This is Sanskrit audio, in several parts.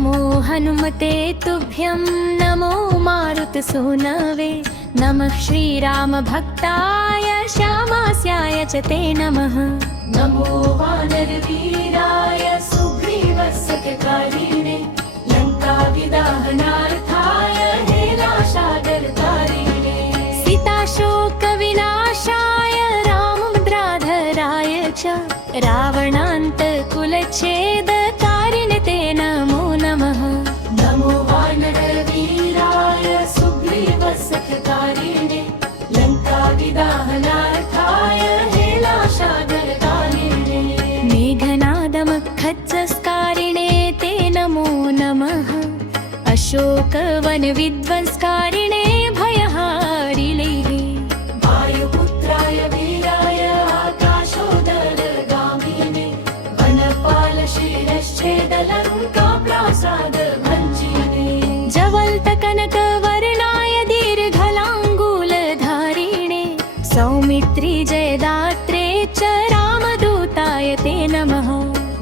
नमो हनुमते तुभ्यं नमो मारुतसूनवे नमः श्रीरामभक्ताय श्यामास्याय च ते नमः। नमो वानरवीराय सुग्रीवसख्यकारिणे लङ्काविदाहनार्थाय हेलाशागरतारिणे सीताशोकविनाशाय रामभद्राधराय च रावणान्तकुलच्छेदकारिणे ते नमो नमः। नमो वानरवीराय सुग्रीवसख्यकारिणे लङ्काविदाहनार्थाय हेलाशागरतारिणे मेघनादमखच्चस्कारिणे ते नमो नमः। अशोकवनविध्वंसकारिणे भयहारिणे वायुपुत्राय वीराय आकाशोदरगामिने वनपालशिरश्छेदलङ्काप्रासादभञ्जिने जवल्तकनकवर्णाय दीर्घलाङ्गूलधारिणे सौमित्रिजयदात्रे च रामदूताय ते नमः।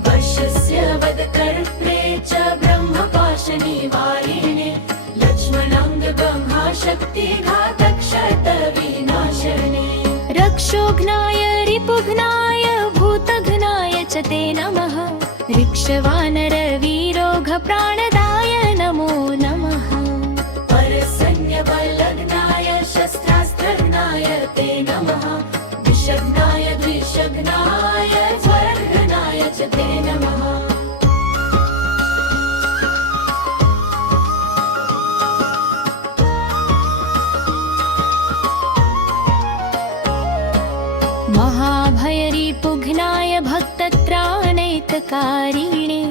वश्यस्य वदकर्त्रे च ब्रह्मपाशनिवारिणे लक्ष्मणाङ्गब्रह्माशक्तिघातक्षतविनाशने रक्षोघ्नाय रिपुघ्नाय भूतघ्नाय च ते नमः। ऋक्षवानरवीरोघप्राणदाय नमो नमः। परसैन्यबलघ्नाय शस्त्रास्त्रघ्नाय ते नमः। विषघ्नाय द्विषघ्नाय ज्वरघ्नाय च ते नमः। महाभयरिपुघ्नाय भक्तत्राणैककारिणे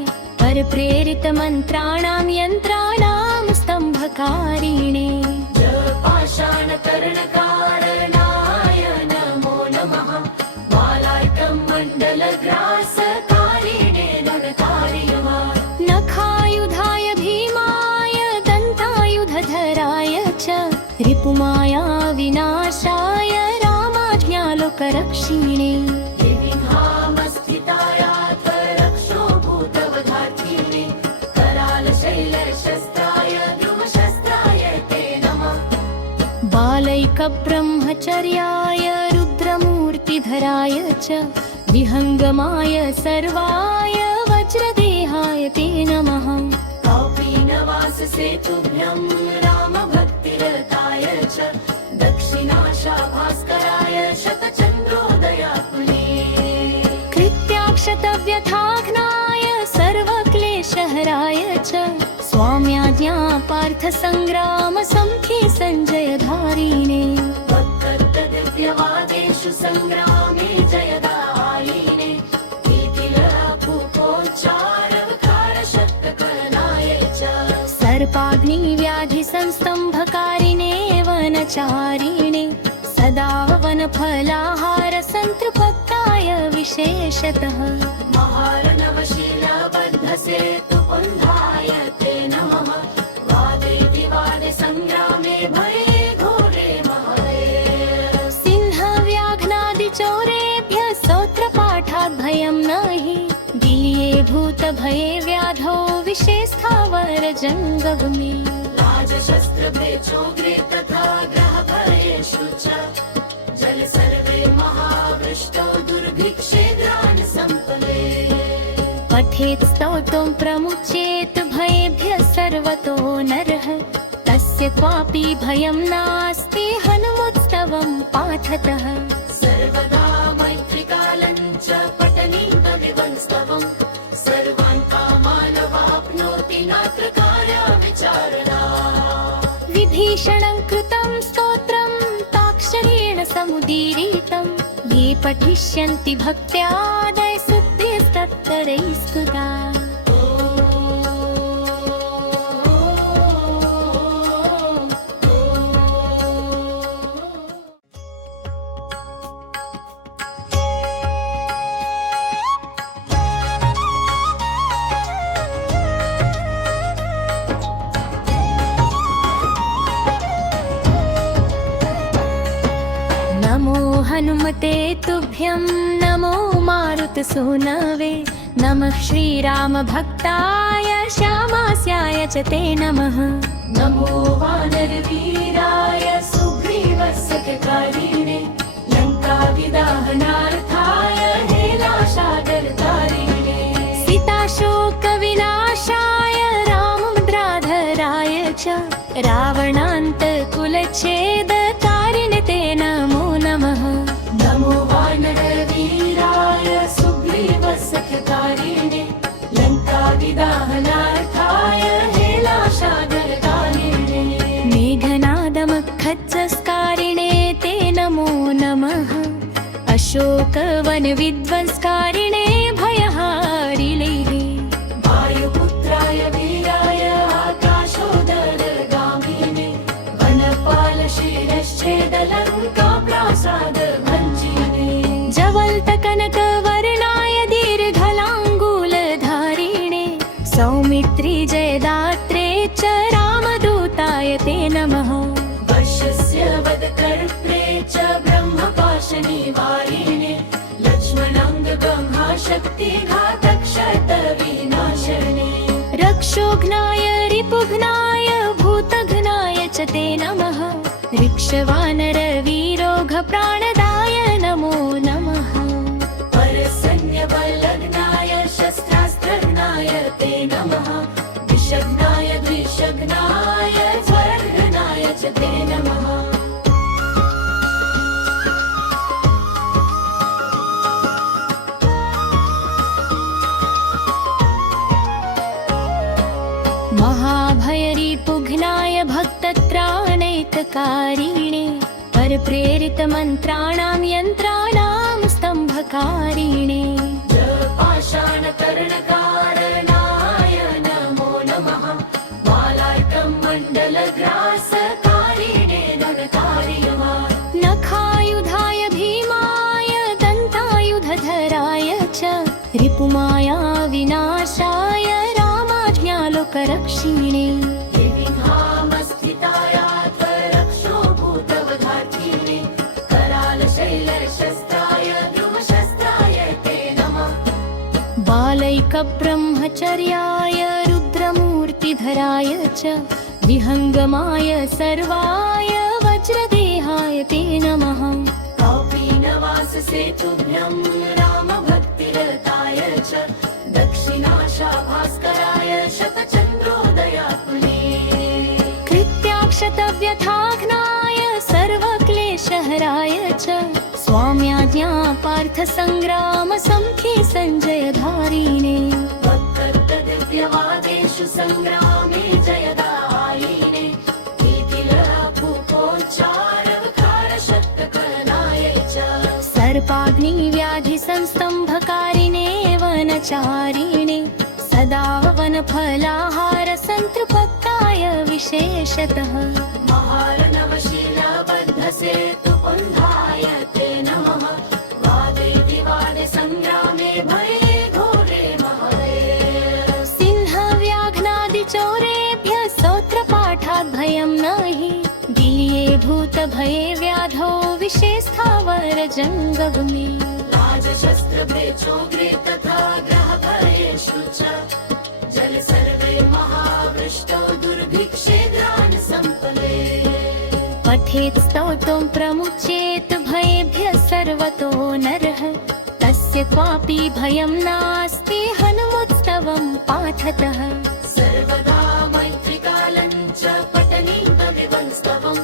परप्रेरितमन्त्राणां यन्त्राणां स्तम्भकारिणे पाषाणकर्णकारणाय नमो नमः। मालार्कमण्डलग्रासकारिणे नरकारिणः नखायुधाय भीमाय दन्तायुधधराय च रिपुमाया विनाशाय रामाज्ञालोकरक्षिणे दिविधामस्थितायात्वरक्षो भूतवधार्थिने करालशैलशस्त्राय ध्रुवशस्त्राय ते नमः। बालैकब्रह्मचर्याय रुद्रमूर्तिधराय च विहङ्गमाय सर्वाय वज्रदेहाय ते नमः। कौपीनवाससेतुभ्यं रामभक्तिरताय च दक्षिणाशाभास्कराय शतचन्द्रोदयाकुले कृत्याक्षतव्यथाघ्नाय सर्वक्लेशहराय च स्वाम्याज्ञा पार्थसङ्ग्रामसंख्ये सञ्जयधारिणे वक्रतुर्दिव्यवादेषु सङ्ग्रामे जयदायिने कीर्तिलपुपोच्चारवकारशक्तकर्णाय च सर्पाग्निव्याधिसंस्तम्भकारिणे वनचारिणे सदा वनफलाहारसन्तृप्ताय विशेषतः महार्णवशीलबद्धसेतुकुन्धाय ते नमः। वादेतिवादे सङ्ग्रामे भये घोरे महरे सिंहव्याघ्नादिचोरेभ्यः स्तोत्रपाठात् भयं नहि दीये भूतभये व्याधौ विशेषस्थावरजङ्गमे राजशस्त्रभेचोग्रे तथा ग्रहभयेषु च जल सर्वे महावृष्टौ दुर्भिक्षेद्रान् सम्पले पठेत् स्तोत्रं प्रमुच्येत् भयेभ्यः सर्वतो नरः तस्य क्वापि भयं नास्ति हनुमोत्स्तवं पाठतः सर्वदा मैत्रिकालं च पठनीयविवंस्तवं सर्वान् कामानवाप्नोति नात्र कार्याविचारणा विभीषणं कृतं स्तोत्रं ताक्षरेण समुदीरितं ये पठिष्यन्ति भक्त्यादय सिद्धिस्तत्तरैः स्तुता नमो हनुमते तुभ्यं नमो मारुतसूनवे नमः श्रीरामभक्ताय श्यामास्याय च ते नमः नमो वानरवीराय सुग्रीवसखकारिणे लङ्काविदाहनार्थाय हेलाशागरतारिणे सीताशोकविनाशाय राममुद्राधराय च रावणान्तकुलच्छेदकारिणे ते नमो नमः नमो वानरवीराय सुग्रीवसखकारिणे लङ्काविदाहनार्थाय हेलाशागरतारिणे मेघनादमखच्चस्कारिणे ते नमो नमः अशोकवनविध्वंसकारिणे भयहारिणे वायुपुत्राय वीराय आकाशोदरगामिने वनपालशिरश्छेदलङ्काप्रासादभञ्जिने जवल्तकनकवर्णाय दीर्घलाङ्गूलधारिणे सौमित्रि जयदात्रे च रामदूताय ते नमः वर्षस्य वदकर्त्रे च ब्रह्मपाशनिवारिणे लक्ष्मणाङ्गब्रह्माशक्तिघातक्षतविनाशने रक्षोघ्नाय रिपुघ्नाय भूतघ्नाय च ते नमः ऋक्षवानरवीरोघप्राणदाय नमो नमः परसैन्यबलघ्नाय शस्त्रास्त्रघ्नाय ते नमः विषघ्नाय द्विषघ्नाय ज्वरघ्नाय च ते नमः महाभयरिपुघ्नाय भक्तत्राणैककारिणे परप्रेरितमन्त्राणां यन्त्राणां स्तम्भकारिणे पाषाणतरणकारणाय नमो नमः मालार्कं मण्डलग्रासकारिणे नरकार्यमा नखायुधाय भीमाय दन्तायुधधराय च रिपुमाया विनाशाय रामाज्ञालोकरक्षिणे दिविधामस्थिताय त्वरक्षो भूतवधार्थिने करालशैलशस्त्राय ध्रुवशस्त्राय ते नमः बालैकब्रह्मचर्याय रुद्रमूर्तिधराय च विहङ्गमाय सर्वाय वज्रदेहाय ते नमः कौपीनवाससेतुभ्यं रामभक्तिरताय च दक्षिणाशाभास्कराय शतचन्द्रोदयाकुले कृत्याक्षतव्यथाघ्नाय सर्वक्लेशहराय च स्वाम्याज्ञा पार्थसङ्ग्रामसंख्ये सञ्जयधारिणे वक्तदिव्यवादेषु सङ्ग्रामे जयदायिने कीर्तिलभूपोच्चारवकारशतकनाय च सर्पाग्निव्याधिसंस्तम्भकारिणे वनचारिणे सदा वनफलाहारसन्तृप्ताय विशेषतः महार्णवशिलाबद्धसेतुपुन्धाय ते नमः वादेतिवादे सङ्ग्रामे भये घोरे महवे सिंहव्याघ्नादिचोरेभ्यः स्तोत्रपाठात् भयं नहि दीये भूतभये व्याधौ विशेषस्थावरजङ्गमे राजशस्त्रभेचोग्रे तथा ग्रहभयेषु च जल सर्वे महावृष्टौ दुर्भिक्षेद्रान् सम्पले पठेत् स्तोत्रं प्रमुच्येत् भयेभ्यः सर्वतो नरः तस्य क्वापि भयं नास्ति हनुमोत्सवं पाठतः सर्वदा मैत्रिकालं च पठनीयमिवंस्तवं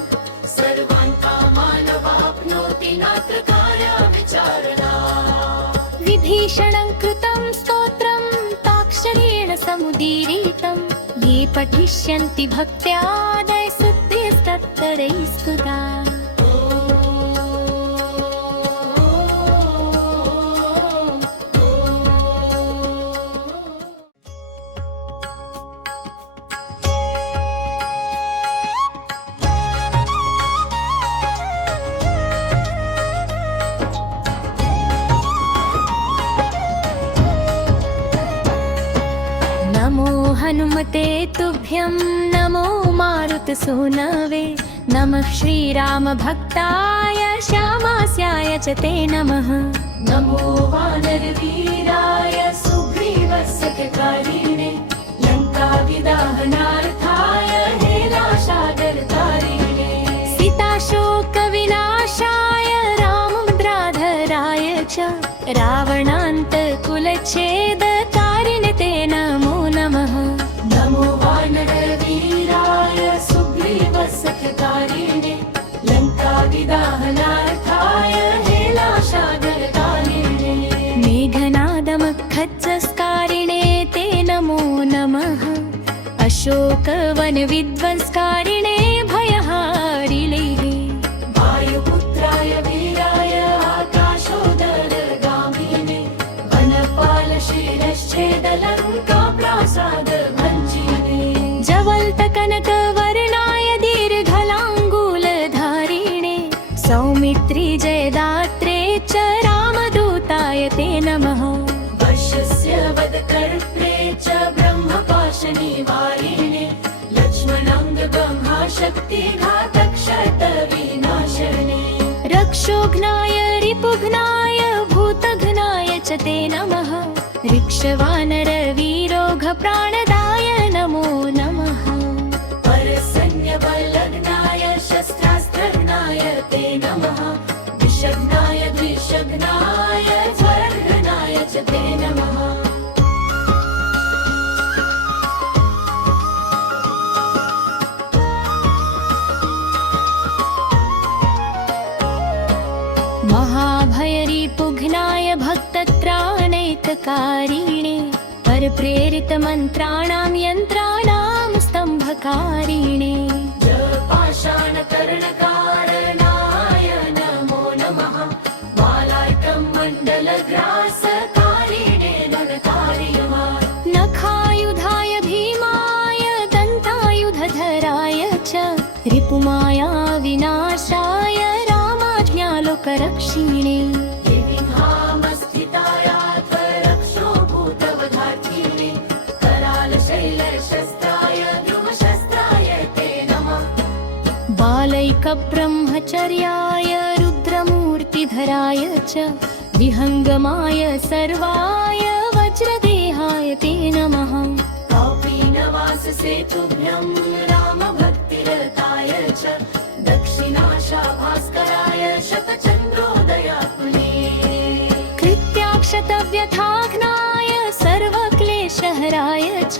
सर्वान् कामानवाप्नोति नात्र कार्याविचारणा विभीषणं कृतं स्तोत्रं ताक्षरेण समुदीरितं ये पठिष्यन्ति भक्त्यादय सुद्धेस्तत्तरैः स्तुता नमो हनुमते तुभ्यं नमो मारुतसूनवे नमः श्रीरामभक्ताय श्यामास्याय च ते नमः नमो वानरवीराय सुग्रीवाय सुग्रीवसखकारिणे लङ्काविदाहनार्थाय हेलासागरतारिणे सीताशोकविनाशाय रामभद्राधराय च रावणान्तकुलच्छेदकारिणे ते नमो नमः नमो वानरवीराय सुग्रीवसखकारिणे लङ्काविदाहनार्थाय हेलासागरतारिणे मेघनादमखच्चस्कारिणे ते नमो नमः अशोकवनविध्वंसकारिणे भयहारिणे वायुपुत्राय वीराय आकाशोदरगामिने वनपालशिरश्छेदलङ्काप्रासादभञ्जिने जवल्तकनकवर्णाय दीर्घलाङ्गूलधारिणे सौमित्रि जयदात्रे च रामदूताय ते नमः वर्षस्य वदकर्त्रे च ब्रह्मपाशनिवारिणे लक्ष्मणाङ्गब्रह्माशक्तिघातक्षतविनाशने रक्षोघ्नाय रिपुघ्नाय भूतघ्नाय च ते नमः ऋक्षवानरवीरोघप्राणदाय नमो नमः परसैन्यबलघ्नाय शस्त्रास्त्रघ्नाय ते नमः विषघ्नाय द्विषघ्नाय ज्वरघ्नाय च ते नमः महाभयरिपुघ्नाय भक्तत्राणैककारिणे परप्रेरितमन्त्राणां यन्त्राणां स्तम्भकारिणे पाषाणकर्णकारणाय नमो नमः मालार्कमण्डलग्रासकारिणे धनकार्यमा नखायुधाय भीमाय दन्तायुधधराय च रिपुमाया विनाशाय रामाज्ञालोकरक्षिणे दिविधामस्थितायात्वरक्षो भूतवधार्थिने करालशैलशस्त्राय ध्रुवशस्त्राय ते नमः बालैकब्रह्मचर्याय रुद्रमूर्तिधराय च विहङ्गमाय सर्वाय वज्रदेहाय ते नमः कौपीनवाससेतुभ्यं रामभक्तिरताय च दक्षिणाशाभास्कराय शतचन्द्रोदयात्मने कृत्याक्षतव्यथाघ्नाय सर्वक्लेशहराय च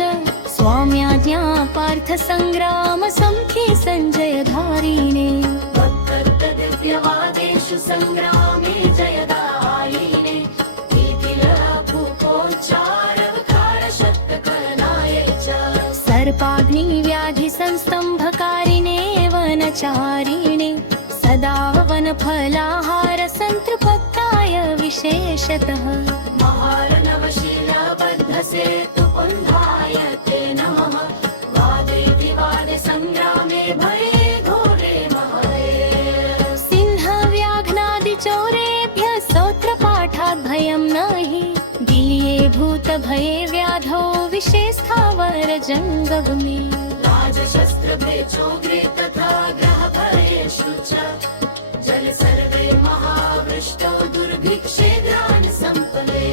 स्वाम्याज्ञा पार्थसङ्ग्रामसंख्ये सञ्जयधारिणे वक्तदिव्यवादेषु सङ्ग्रामे जयदायिने कीर्तिलभूपोच्चारवकारशतकनाय च सर्पाग्निव्याधिसंस्तम्भकारिणे वनचारिणे सदा वनफलाहारसन्तृप्ताय विशेषतः महार्णवशिलाबद्धसेतुपुन्धाय ते नमः वादेतिवादे सङ्ग्रामे भये घोरे महरे सिंहव्याघ्नादिचोरेभ्यः स्तोत्रपाठात् भयं नहि दीये भूतभये व्याधौ विशेषस्थावरजङ्गमे राजशस्त्रभेचोग्रे तथा ग्रहभयेषु च जल सर्वे महावृष्टौ दुर्भिक्षेद्राणि सम्पले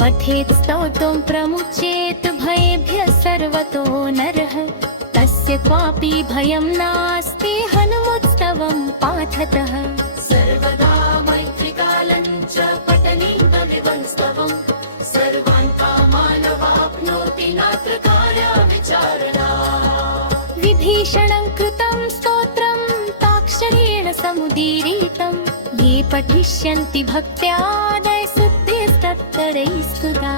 पठेत् स्तोत्रं प्रमुच्येत् भयेभ्यः सर्वतो नरः तस्य क्वापि भयं नास्ति हनुमुत्स्तवं पाठतः सर्वदा मैत्रिकालं च पठनीयमिवंस्तवं सर्वान् कामानवाप्नोति नात्र कार्याविचारणा विभीषणं कृतं स्तोत्रं ताक्षरेण समुदीरितं ये पठिष्यन्ति भक्त्यादय सिद्धिस्तत्तरैः स्तुता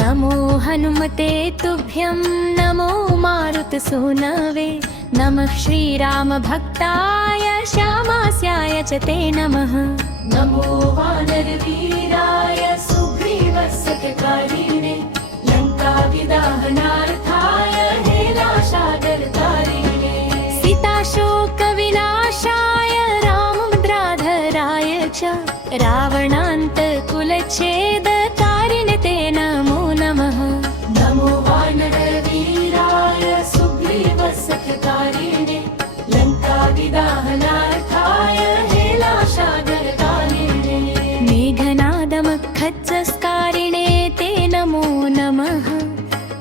नमो हनुमते तुभ्यं नमो मारुतसूनवे नमः श्रीरामभक्ताय श्यामास्याय च ते नमः नमो वानरवीराय सुग्रीवसखकारिणे लङ्काविदाहनार्थाय हेलासागरतारिणे सीताशोकविनाशाय रावणान्तकुलच्छेदकारिणे ते नमो नमः नमो वानरवीराय सुग्रीवसखकारिणे लङ्काविदाहनार्थाय हेलाशागरकारिणे मेघनादमखच्चस्कारिणे ते नमो नमः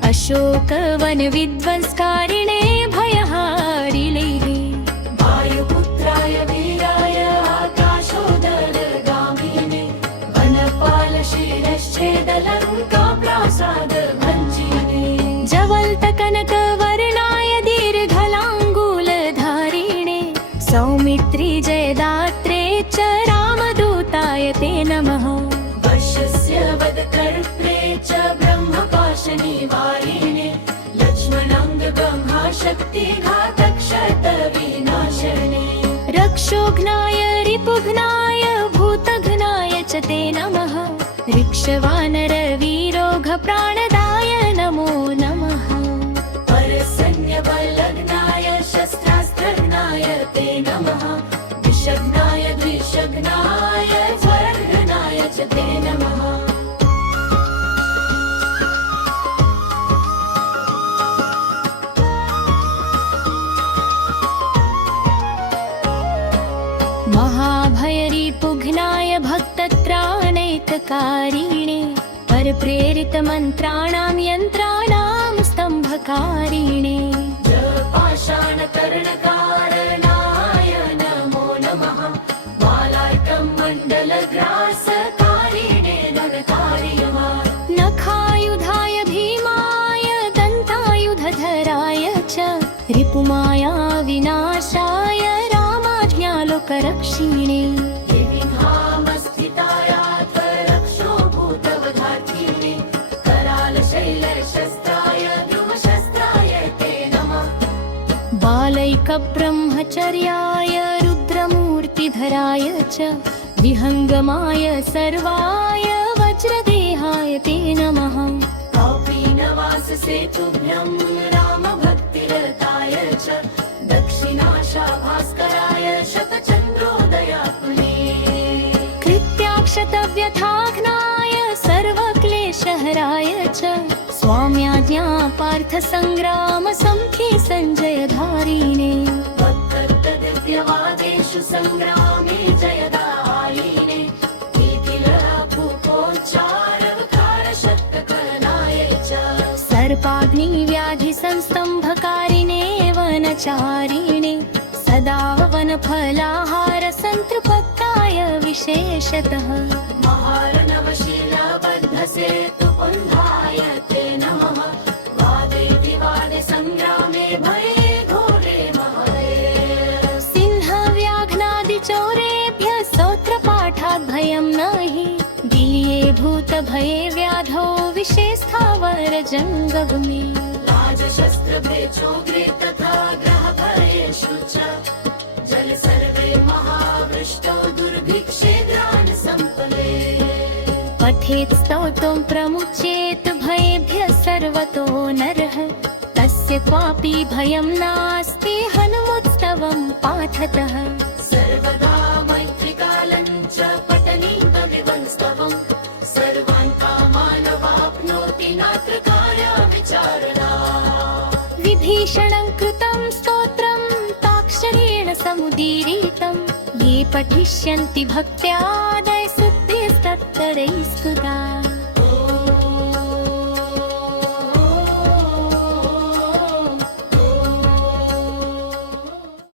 अशोकवनविध्वंसकारिणे भयहारिणे वायुपुत्राय वीराय आकाशोदरगामिने वनपालशिरश्छेदलङ्काप्रासादभञ्जिने जवल्तकनकवर्णाय दीर्घलाङ्गूलधारिणे सौमित्रि जयदात्रे च रामदूताय ते नमः वर्षस्य वदकर्त्रे च ब्रह्मपाशनिवारिणे लक्ष्मणाङ्गब्रह्माशक्तिघातक्षतविनाशने रक्षोघ्नाय रिपुघ्नाय भूतघ्नाय च ते नमः ऋक्षवानरवीरोघप्राणदाय नमो नमः परसैन्यबलघ्नाय शस्त्रास्त्रघ्नाय ते नमः विषघ्नाय द्विषघ्नाय ज्वरघ्नाय च ते नमः महाभयरिपुघ्नाय भक्तत्राणैककारिणे परप्रेरितमन्त्राणां यन्त्राणां स्तम्भकारिणे पाषाणकर्णकारणाय नमो नमः मालायकं मण्डलग्रासकारिणे नरकार्यमा नखायुधाय भीमाय दन्तायुधधराय च रिपुमाया विनाशाय रामाज्ञालोकरक्षिणे विविधामस्थितायात्वरक्षो भूतवधार्थिने करालशैलशस्त्राय ध्रुवशस्त्राय ते नमः बालैकब्रह्मचर्याय रुद्रमूर्तिधराय च विहङ्गमाय सर्वाय वज्रदेहाय ते नमः कौपीनवाससेतुभ्यं रामभक्तिरताय च दक्षिणाशाभास्कराय शतचन्द्रोदयाकुले कृत्याक्षतव्यथाघ्नाय सर्वक्लेशहराय च स्वाम्याज्ञा पार्थसङ्ग्रामसंख्ये सञ्जयधारिणे वक्तर्तदिव्यवादेषु सङ्ग्रामे जयदायिने कीर्तिलभूपोच्चारवकारशतकनाय च सर्पाग्निव्याधिसंस्तम्भकारिणे वनचारिणे सदा वनफलाहारसन्तृप्ताय विशेषतः महार्णवशिलाबद्धसेतुपुन्धाय ते नमः वादे विवादे सङ्ग्रामे भये घोरे महरे सिंहव्याघ्नादिचोरेभ्यः स्तोत्रपाठात् भयं नहि दीये भूतभये व्याधौ विशेषस्थावरजङ्गमे राजशस्त्रभेचोग्रे तथा ग्रहभयेषु च जल सर्वे महावृष्टौ दुर्भिक्षेद्रान् सम्पले पठेत् स्तोत्रं प्रमुच्येत् भयेभ्यः सर्वतो नरः तस्य क्वापि भयं नास्ति हनुमोत्सवं पाठतः सर्वदा मैत्रिकालं च पठनीयमिवंस्तवं सर्वान् कामानवाप्नोति नात्र कार्याविचारणा विभीषणं कृतं स्तोत्रं ताक्षरेण समुदीरितं ये पठिष्यन्ति भक्त्यादय सिद्धिस्तत्तरैः स्तुता